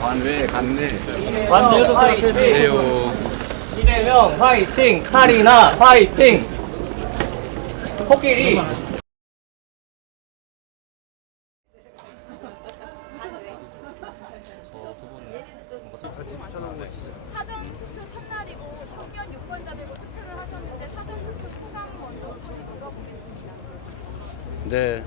관외 갔네. 반대로 화이팅! 안녕하세요. 이재명 화이팅! 카리나 화이팅! 코끼리 사전 투표 첫날이고 청년 유권자들고 투표를 하셨는데 사전 투표 소감 먼저 물어보겠습니다. 네.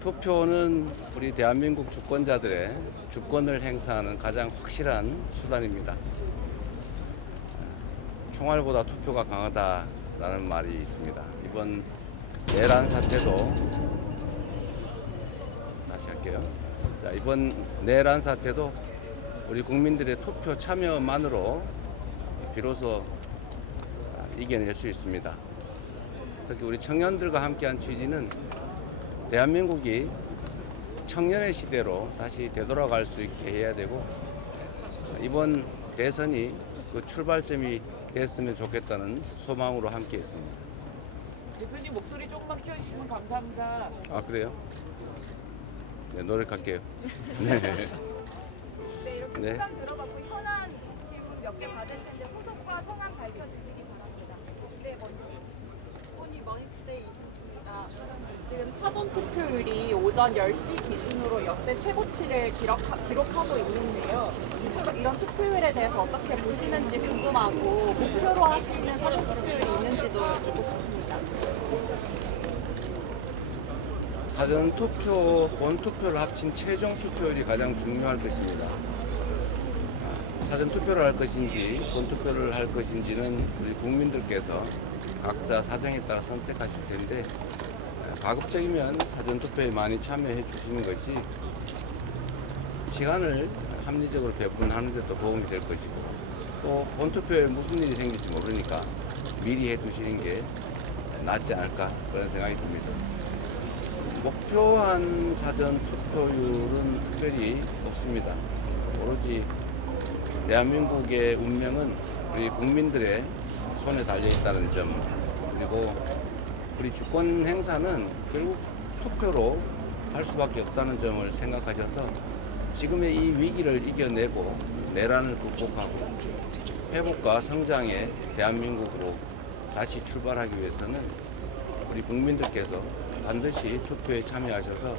투표는 우리 대한민국 주권자들의 주권을 행사하는 가장 확실한 수단입니다. 총알보다 투표가 강하다라는 말이 있습니다. 이번 내란 사태도 다시 할게요. 자, 이번 내란 사태도 우리 국민들의 투표 참여만으로 비로소 이겨낼 수 있습니다. 특히 우리 청년들과 함께한 취지는 대한민국이 청년의 시대로 다시 되돌아갈 수 있게 해야 되고, 이번 대선이 그 출발점이 됐으면 좋겠다는 소망으로 함께했습니다. 대표님 목소리 조금만 키워주시면 감사합니다. 아, 그래요? 네, 노력할게요. 네. 네, 이렇게 네. 소감 들어봤고 현안 질문 몇 개 받을 텐데 소속과 성함 밝혀주시기 바랍니다. 네, 먼저. 이분이 머니투데이 이승주입니다. 지금 사전 투표율이 오전 10시 기준으로 역대 최고치를 기록하고 있는데요. 이런 투표율에 대해서 어떻게 보시는지 궁금하고 목표로 하시는 사전 투표율이 있는지도 여쭙고 싶습니다. 사전 투표, 본 투표를 합친 최종 투표율이 가장 중요할 것입니다. 사전 투표를 할 것인지 본 투표를 할 것인지는 우리 국민들께서 각자 사정에 따라 선택하실 텐데, 가급적이면 사전 투표에 많이 참여해 주시는 것이 시간을 합리적으로 배분하는 데 또 도움이 될 것이고, 또 본 투표에 무슨 일이 생길지 모르니까 미리 해 주시는 게 낫지 않을까 그런 생각이 듭니다. 목표한 사전 투표율은 특별히 없습니다. 오로지 대한민국의 운명은 우리 국민들의 손에 달려 있다는 점, 그리고 우리 주권 행사는 결국 투표로 할 수밖에 없다는 점을 생각하셔서 지금의 이 위기를 이겨내고 내란을 극복하고 회복과 성장의 대한민국으로 다시 출발하기 위해서는 우리 국민들께서 반드시 투표에 참여하셔서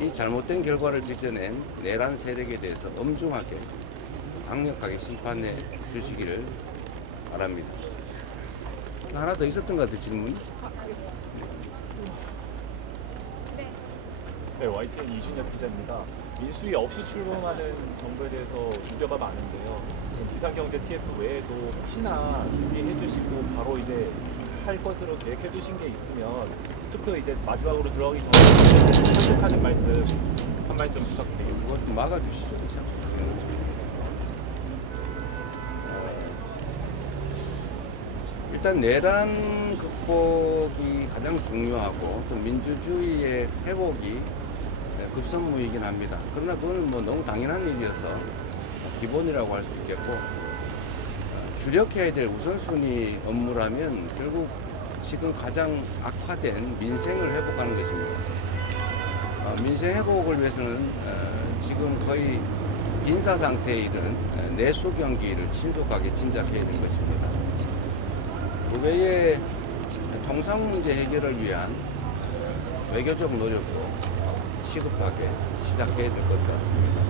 이 잘못된 결과를 빚어낸 내란 세력에 대해서 엄중하게 강력하게 심판해 주시기를 바랍니다. 하나 더 있었던 것 같아요, 질문. 네, YTN 이준혁 기자입니다. 민수위 없이 출범하는 정부에 대해서 우려가 많은데요. 지금 비상경제 TF 외에도 혹시나 준비해 주시고 바로 이제 할 것으로 계획해 두신 게 있으면 투표 이제 마지막으로 들어가기 전에 설득하는 말씀 한 말씀 부탁드리겠습니다. 그것 좀 막아주시죠. 일단 내란 극복이 가장 중요하고 또 민주주의의 회복이 급선무이긴 합니다. 그러나 그거는 뭐 너무 당연한 일이어서 기본이라고 할 수 있겠고, 주력해야 될 우선순위 업무라면 결국 지금 가장 악화된 민생을 회복하는 것입니다. 민생 회복을 위해서는 지금 거의 빈사 상태에 이르는 내수 경기를 신속하게 진작해야 될 것입니다. 그 외에 통상 문제 해결을 위한 외교적 노력도 시급하게 시작해야 될 것 같습니다.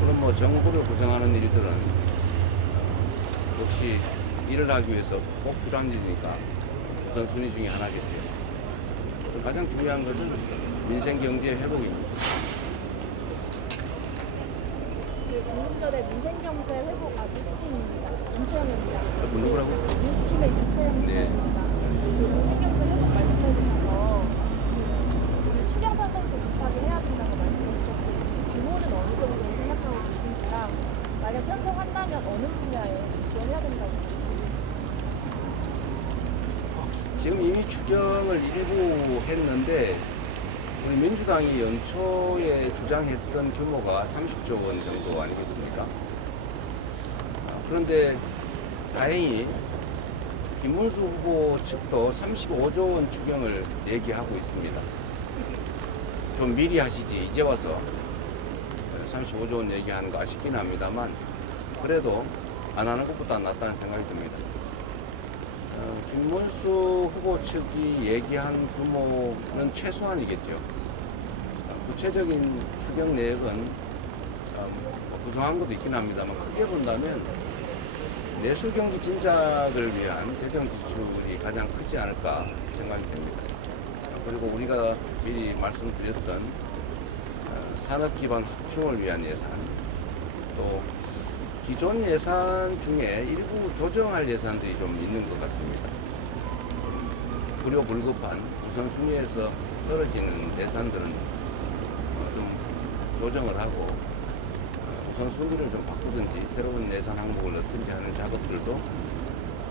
그럼 뭐 정부를 구성하는 일들은 역시 일을 하기 위해서 꼭 필요한 일이니까 우선순위 중에 하나겠죠. 가장 중요한 것은 민생 경제 회복입니다. 공공절의 민생경제 회복 뉴스팀입니다. 임채영입니다. 누구라고? 뉴스팀의 임채영입니다. 네. 민생경제 회복 말씀해 주셔서 우리 출연 편성도 비슷하게 해야 된다고 말씀해 주셨고, 혹시 규모는 어느 정도 생각하고 계신지랑 만약 편성한다면 어느 분야에 좀 지원해야 된다고 보시는지. 지금 이미 추경을 일부 했는데 우리 민주당이 연초에 주장했던 규모가 30조 원 정도 아니겠습니까? 그런데 다행히 김문수 후보 측도 35조 원 추경을 얘기하고 있습니다. 좀 미리 하시지 이제 와서 35조 원 얘기하는 거 아쉽긴 합니다만 그래도 안 하는 것보다 낫다는 생각이 듭니다. 김문수 후보 측이 얘기한 규모는 최소한이겠죠. 구체적인 추경 내역은 구성한 것도 있긴 합니다만 크게 본다면 내수 경기 진작을 위한 재정 지출이 가장 크지 않을까 생각이 됩니다. 그리고 우리가 미리 말씀드렸던 산업 기반 확충을 위한 예산, 또 기존 예산 중에 일부 조정할 예산들이 좀 있는 것 같습니다. 불효불급한 우선순위에서 떨어지는 예산들은 좀 조정을 하고 우선순위를 좀 바꾸든지 새로운 예산 항목을 넣든지 하는 작업들도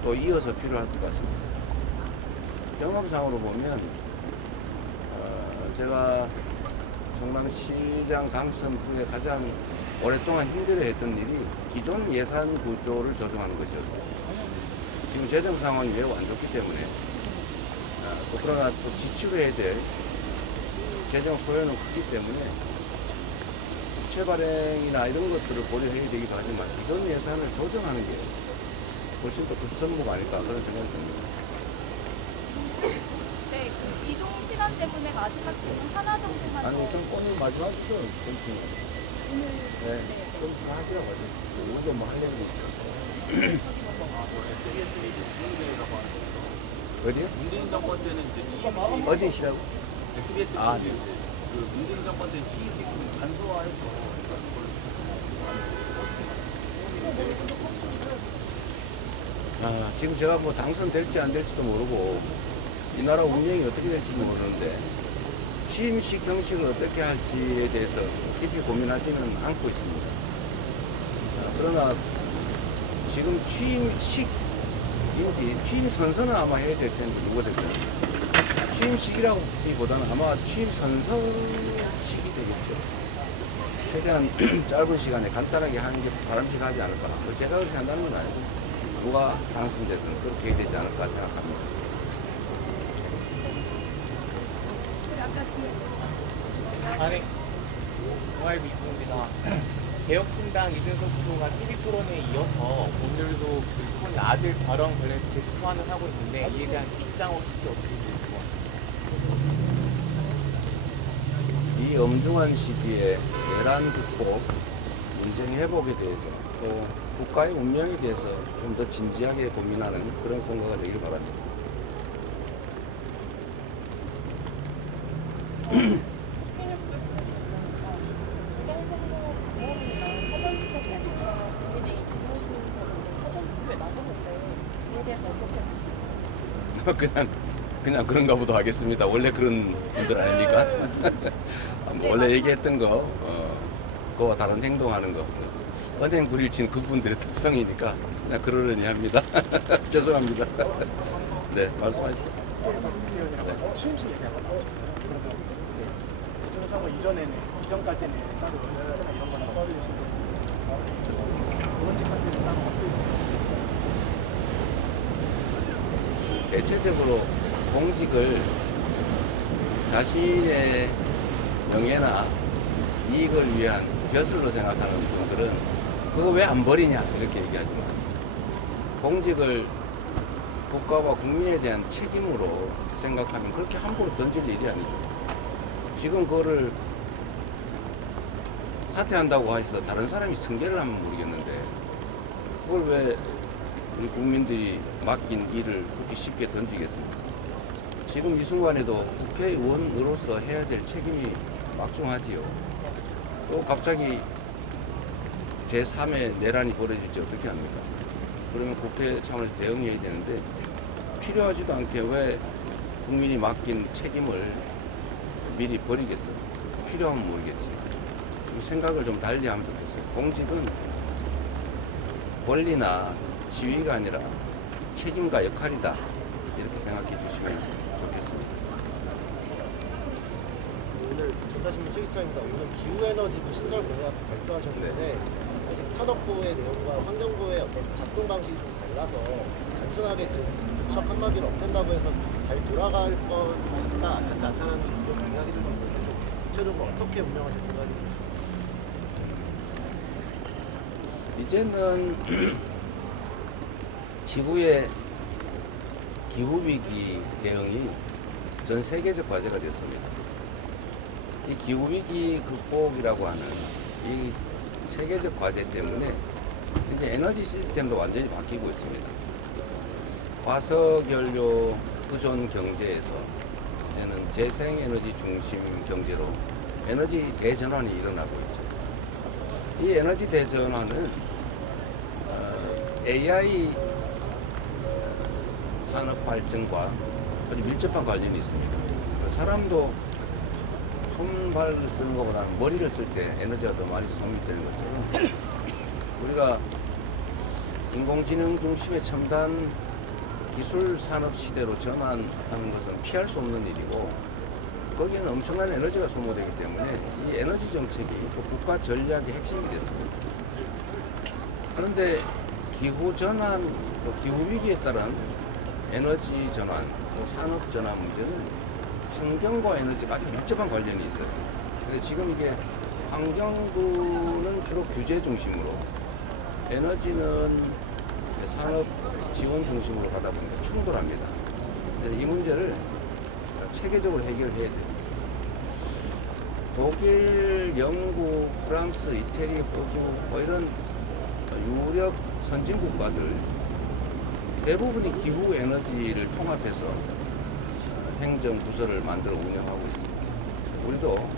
또 이어서 필요할 것 같습니다. 경험상으로 보면 제가 성남시장 당선 후에 가장 오랫동안 힘들어했던 일이 기존 예산 구조를 조정하는 것이었어요. 지금 재정 상황이 매우 안 좋기 때문에 또 그러나 또 지출해야 될 재정 소요는 크기 때문에 부채 발행이나 이런 것들을 고려해야 되기도 하지만 기존 예산을 조정하는 게 훨씬 더 급선무가 아닐까 그런 생각이 듭니다. 네, 그 이동 시간 때문에 마지막 질문 하나 정도만 아니, 더. 좀 오늘 마지막이죠. 오늘 네, 좀 하시라고 하죠. 오늘 뭐 하려는 거 어디요? 문재인 정권 때는 이제 취임식 어디시라고? SBS 아, 그 문재인 정권 때 취임식 간소화해서 지금 제가 뭐 당선될지 안 될지도 모르고 이 나라 운명이 어떻게 될지도 모르는데 취임식 형식을 어떻게 할지에 대해서 깊이 고민하지는 않고 있습니다. 그러나 지금 취임식인지 취임 선서는 아마 해야 될 텐데 누가 될까요? 취임식이라기보다는 아마 취임 선서식이 되겠죠. 최대한 짧은 시간에 간단하게 하는 게 바람직하지 않을까. 제가 그렇게 한다는 건 아니고 누가 당선되든 그렇게 해야 되지 않을까 생각합니다. 아니, OIB 이승입니다. 개혁신당 이준석 후보가 TV 토론에 이어서 오늘도 그 후보님 아들 발언 관련해서 계속 소환을 하고 있는데 이에 대한 입장 없이 어떻게 보십니까? 이 엄중한 시기에 내란 극복, 민생 회복에 대해서 또 국가의 운명에 대해서 좀 더 진지하게 고민하는 그런 선거가 되길 바랍니다. 그냥 그런가 보다 하겠습니다. 원래 그런 분들 아닙니까? 뭐 원래 얘기했던 거, 그거와 다른 행동하는 거. 은행 불일치는 그분들의 특성이니까 그냥 그러려니 합니다. 죄송합니다. 네, 말씀하시죠. 취임식 얘기가 나오셨어요. 교통사고 이전까지는 따로 연습이나 이런 건 없으신 건지 그런 직관들은 따로 없으신 건지 대체적으로 공직을 자신의 명예나 이익을 위한 벼슬로 생각하는 분들은 그거 왜 안 버리냐 이렇게 얘기하지만 공직을 국가와 국민에 대한 책임으로 생각하면 그렇게 함부로 던질 일이 아니죠. 지금 그거를 사퇴한다고 해서 다른 사람이 승계를 하면 모르겠는데 그걸 왜 우리 국민들이 맡긴 일을 그렇게 쉽게 던지겠습니까? 지금 이 순간에도 국회의원으로서 해야 될 책임이 막중하지요. 또 갑자기 제3의 내란이 벌어질지 어떻게 합니까? 그러면 국회 차원에서 대응해야 되는데 필요하지도 않게 왜 국민이 맡긴 책임을 미리 버리겠어요? 필요하면 모르겠지. 좀 생각을 좀 달리 하면 좋겠어요. 공직은 권리나 지위가 아니라 책임과 역할이다. 이렇게 생각해 주시면 좋겠습니다. 오늘 조타신문 최기창입니다. 오늘 기후에너지부 신설공약 발표하셨는데 사실 산업부의 내용과 환경부의 어떤 작동 방식이 좀 달라서 단순하게 그 부처 한마디로 없앤다고 해서 잘 돌아갈 것 같다, 같지 않다는 그런 공약이 들었는데 좀 구체적으로 어떻게 운영하실 생각인지. 이제는 지구의 기후위기 대응이 전 세계적 과제가 됐습니다. 이 기후위기 극복이라고 하는 이 세계적 과제 때문에 이제 에너지 시스템도 완전히 바뀌고 있습니다. 화석연료 의존 경제에서 이제는 재생에너지 중심 경제로 에너지 대전환이 일어나고 있죠. 이 에너지 대전환은 AI 산업 발전과 아주 밀접한 관련이 있습니다. 사람도 손발을 쓰는 것보다 머리를 쓸 때 에너지가 더 많이 소모되는 것처럼 우리가 인공지능 중심의 첨단 기술 산업 시대로 전환하는 것은 피할 수 없는 일이고 거기에는 엄청난 에너지가 소모되기 때문에 이 에너지 정책이 국가 전략의 핵심이 됐습니다. 그런데 기후 전환, 기후 위기에 따른 에너지 전환, 산업 전환 문제는 환경과 에너지가 아주 밀접한 관련이 있어요. 그래서 지금 이게 환경부는 주로 규제 중심으로 에너지는 산업 지원 중심으로 가다 보니까 충돌합니다. 그래서 이 문제를 체계적으로 해결해야 됩니다. 독일, 영국, 프랑스, 이태리, 호주 뭐 이런 유럽 선진 국가들 대부분이 기후 에너지를 통합해서 행정 부서를 만들어 운영하고 있습니다. 우리도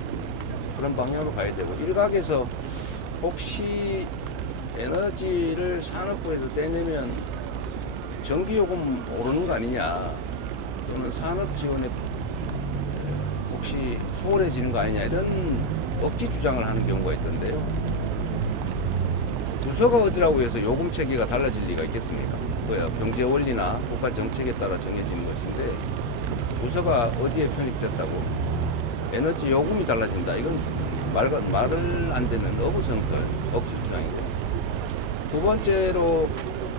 그런 방향으로 가야 되고 일각에서 혹시 에너지를 산업부에서 떼내면 전기요금 오르는 거 아니냐 또는 산업 지원에 혹시 소홀해지는 거 아니냐 이런 억지 주장을 하는 경우가 있던데요. 부서가 어디라고 해서 요금 체계가 달라질 리가 있겠습니까? 경제 원리나 국가 정책에 따라 정해지는 것인데 부서가 어디에 편입됐다고 에너지 요금이 달라진다. 이건 말을 안 되는 어부성설 억지 주장이고 두 번째로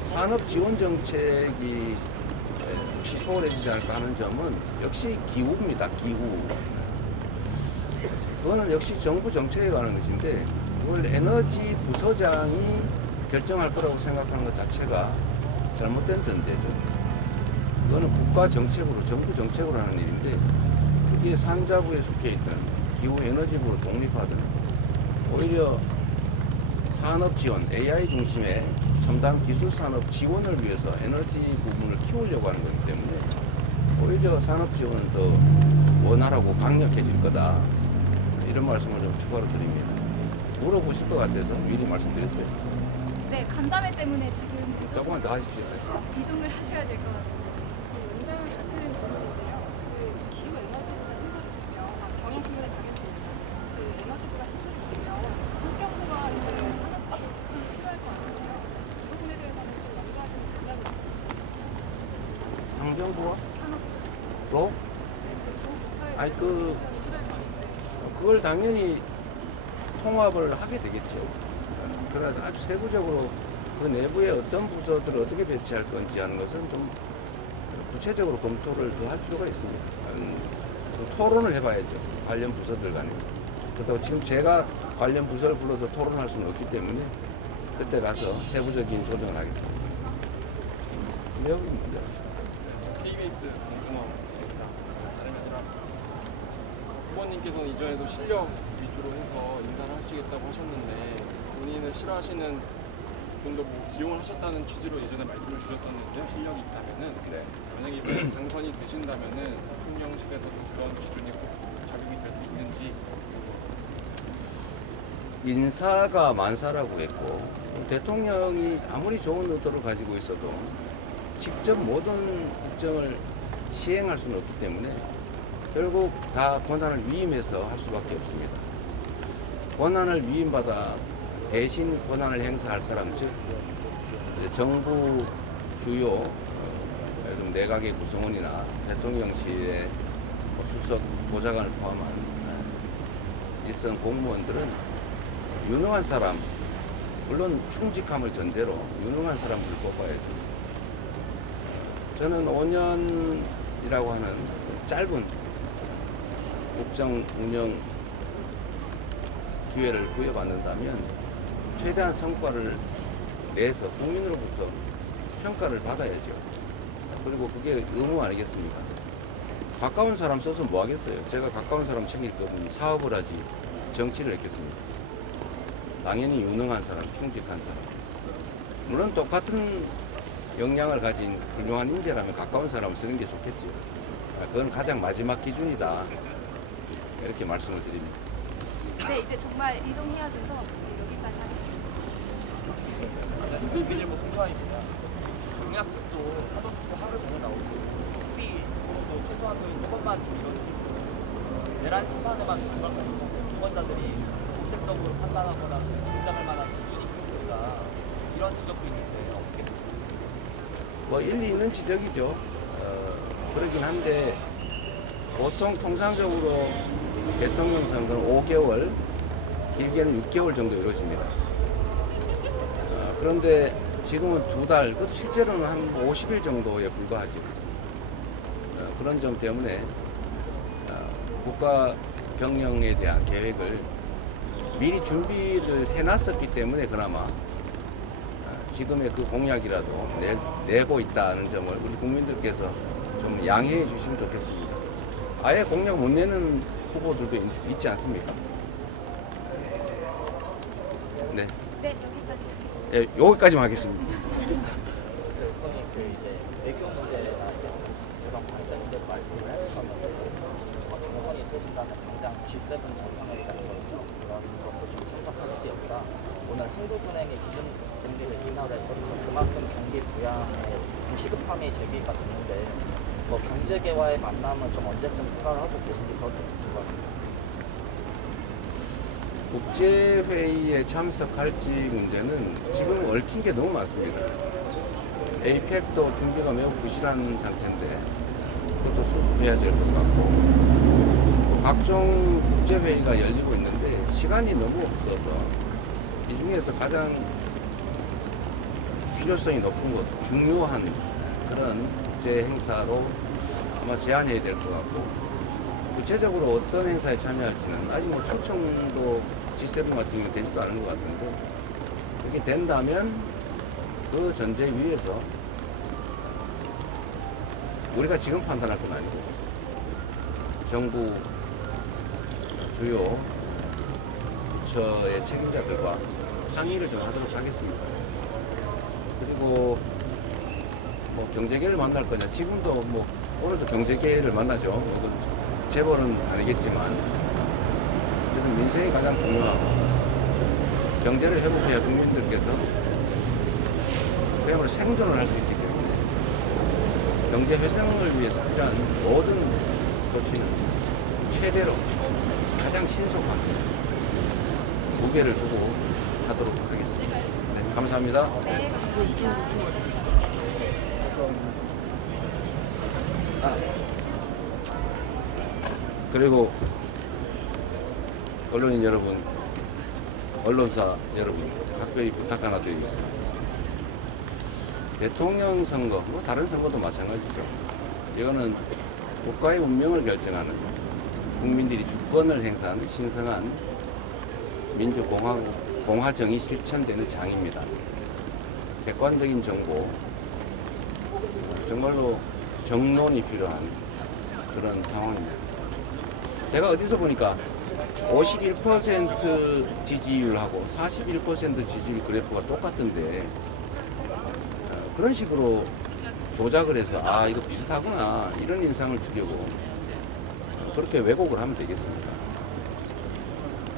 산업 지원 정책이 혹시 소홀해지지 않을까 하는 점은 역시 기후입니다. 기후. 그거는 역시 정부 정책에 관한 것인데 그걸 에너지 부서장이 결정할 거라고 생각하는 것 자체가 잘못된 전제죠. 그거는 국가 정책으로, 정부 정책으로 하는 일인데 이게 산자부에 속해 있던 기후 에너지부로 독립하든 오히려 산업 지원, AI 중심의 첨단 기술 산업 지원을 위해서 에너지 부분을 키우려고 하는 거기 때문에 오히려 산업 지원은 더 원활하고 강력해질 거다. 이런 말씀을 좀 추가로 드립니다. 물어보실 것 같아서 미리 말씀드렸어요. 네, 간담회 때문에 지금 조금만 더 하십시오. 이동을 하셔야 될 것 같아요. 원장은 같은 질문인데요. 그 기후 에너지부가 신설이 되면 경향신문에 당연히 그 에너지부가 신설이 되면 환경부가 이제 산업부 구성이 필요할 거 아니에요. 이 부분에 대해서는 좀 염두하시는 전략이 있으신지. 환경부와 산업부. 로? 네, 그두 부처의 아니, 필요할 거 아닌데. 그걸 당연히 통합을 하게 되겠죠. 그래서 아주 세부적으로 그 내부에 어떤 부서들을 어떻게 배치할 건지 하는 것은 좀 구체적으로 검토를 더 할 필요가 있습니다. 토론을 해봐야죠. 관련 부서들 간에. 그렇다고 지금 제가 관련 부서를 불러서 토론할 수는 없기 때문에 그때 가서 세부적인 조정을 하겠습니다. 내용입니다. KBS 공중원입니다. 다름이 아니라 후보님께서는 이전에도 실력 위주로 해서 인사를 하시겠다고 하셨는데 본인을 싫어하시는 분도 뭐 기용을 하셨다는 취지로 예전에 말씀을 주셨었는데 실력이 있다면은 만약에 이번에 당선이 되신다면은 대통령실에서도 그런 기준이 꼭 작용이 될 수 있는지. 인사가 만사라고 했고 대통령이 아무리 좋은 의도를 가지고 있어도 직접 모든 국정을 시행할 수는 없기 때문에 결국 다 권한을 위임해서 할 수밖에 없습니다. 권한을 위임받아 대신 권한을 행사할 사람, 즉 정부 주요 예를 들면 내각의 구성원이나 대통령실의 수석 보좌관을 포함한 일선 공무원들은 유능한 사람, 물론 충직함을 전제로 유능한 사람들을 뽑아야죠. 저는 5년이라고 하는 짧은 국정 운영 기회를 부여받는다면 최대한 성과를 내에서 국민으로부터 평가를 받아야죠. 그리고 그게 의무 아니겠습니까? 가까운 사람 써서 뭐 하겠어요? 제가 가까운 사람 챙길 거면 사업을 하지 정치를 했겠습니까? 당연히 유능한 사람, 충직한 사람. 물론 똑같은 역량을 가진 훌륭한 인재라면 가까운 사람을 쓰는 게 좋겠죠. 그건 가장 마지막 기준이다. 이렇게 말씀을 드립니다. 네, 이제 정말 이동해야 돼서 여기까지 하겠습니다. 비밀보 송파입니다. 공약책도 사전 투표 하루 전에 나오고 투비 도 최소한도 3번만 이루어지고 내란 심판에만 불과하시면서 유권자들이 정책적으로 판단하거나 결정할 만한 기준이 필요하다 이런 지적도 있는데 어떻게 보세요? 뭐 일리 있는 지적이죠. 그러긴 한데 보통 통상적으로 대통령 선거는 5개월, 길게는 6개월 정도 이루어집니다. 그런데 지금은 2달, 그것도 실제로는 한 50일 정도에 불과하죠. 그런 점 때문에 국가 경영에 대한 계획을 미리 준비를 해놨었기 때문에 그나마 지금의 그 공약이라도 내고 있다는 점을 우리 국민들께서 좀 양해해 주시면 좋겠습니다. 아예 공약 못 내는 후보들도 있지 않습니까? 네. 네, 여기까지 하겠습니다. 예, 여기까지만 하겠습니다. 그 이제 외교 문제나 그런 관세 문제도 말씀을 해주셨는데 경선이 되신다면 당장 G7 정상회의라는 거죠. 그런 것도 좀 생각하는지 여기가 오늘 한국은행의 기준 금리를 인하를 해서 그만큼 경기 부양에 좀 시급함이 제기가 됐는데 뭐 경제계와의 만남은 좀 언제쯤 생각을 하고 계신지 그것도 궁금합니다. 국제회의에 참석할지 문제는 지금 얽힌 게 너무 많습니다. APEC도 준비가 매우 부실한 상태인데 그것도 수습해야 될 것 같고 각종 국제회의가 열리고 있는데 시간이 너무 없어서 이 중에서 가장 필요성이 높은 것, 중요한 그런 국제 행사로 아마 제안해야 될 것 같고 구체적으로 어떤 행사에 참여할지는 아직 뭐 초청도 G7 같은 경우 되지도 않은 것 같은데 그렇게 된다면 그 전제 위에서 우리가 지금 판단할 건 아니고 정부 주요 부처의 책임자들과 상의를 좀 하도록 하겠습니다. 그리고 뭐 경제계를 만날 거냐 지금도 뭐 오늘도 경제계를 만나죠. 재벌은 아니겠지만 어쨌든 민생이 가장 중요하고 경제를 회복해야 국민들께서 그야말로 생존을 할 수 있기 때문에 경제 회생을 위해서 필요한 모든 조치는 최대로 가장 신속하게 무게를 두고 하도록 하겠습니다. 네, 감사합니다. 그리고 언론인 여러분, 언론사 여러분, 각별히 부탁 하나 드리겠습니다. 대통령 선거, 뭐 다른 선거도 마찬가지죠. 이거는 국가의 운명을 결정하는 국민들이 주권을 행사하는 신성한 민주공화정이 실천되는 장입니다. 객관적인 정보, 정말로 정론이 필요한 그런 상황입니다. 제가 어디서 보니까 51% 지지율하고 41% 지지율 그래프가 똑같은데 그런 식으로 조작을 해서 아 이거 비슷하구나 이런 인상을 주려고 그렇게 왜곡을 하면 되겠습니까?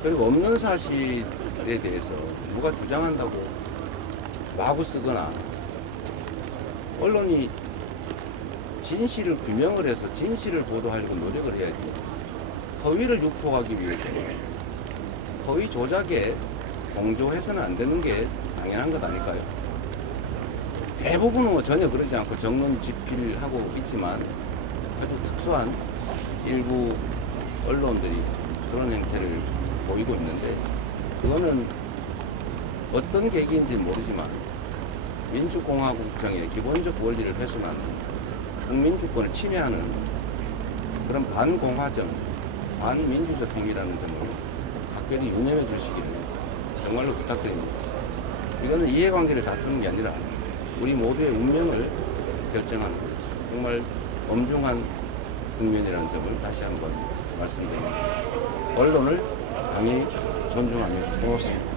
그리고 없는 사실에 대해서 누가 주장한다고 마구 쓰거나 언론이 진실을 규명을 해서 진실을 보도하려고 노력을 해야지 허위를 유포하기 위해서 허위 조작에 공조해서는 안 되는 게 당연한 것 아닐까요? 대부분은 전혀 그러지 않고 정론 집필하고 있지만 아주 특수한 일부 언론들이 그런 행태를 보이고 있는데 그거는 어떤 계기인지는 모르지만 민주공화국정의 기본적 원리를 훼손하는 국민주권을 침해하는 그런 반공화정, 반민주적 행위라는 점을 각별히 유념해 주시기를 정말로 부탁드립니다. 이거는 이해관계를 다투는 게 아니라 우리 모두의 운명을 결정하는 정말 엄중한 국면이라는 점을 다시 한번 말씀드립니다. 언론을 강히 존중합니다. 고맙습니다.